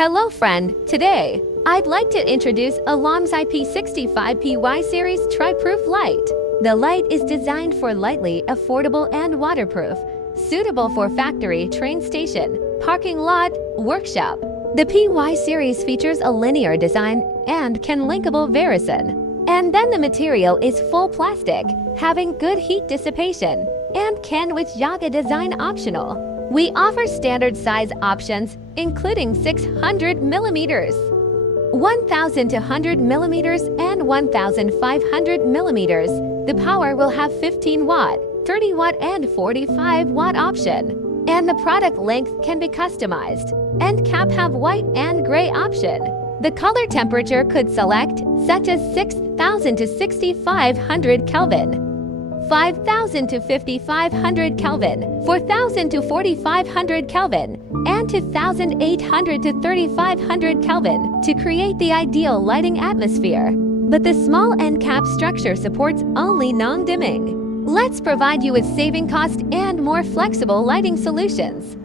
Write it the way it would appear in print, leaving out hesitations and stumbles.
Hello friend, today, I'd like to introduce Olam's IP65 PY series tri-proof light. The light is designed for lightly, affordable and waterproof, suitable for factory, train station, parking lot, workshop. The PY series features a linear design and can linkable varison. And then the material is full plastic, having good heat dissipation, and can with Zhaga design optional. We offer standard size options, including 600 millimeters, 1,200 millimeters, and 1,500 millimeters. The power will have 15 watt, 30 watt, and 45 watt option. And the product length can be customized. End cap have white and gray option. The color temperature could select, such as 6,000 to 6,500 Kelvin. 5,000 to 5,500 Kelvin, 4,000 to 4,500 Kelvin, and 2,800 to 3,500 Kelvin to create the ideal lighting atmosphere. But the small end cap structure supports only non-dimming. Let's provide you with saving cost and more flexible lighting solutions.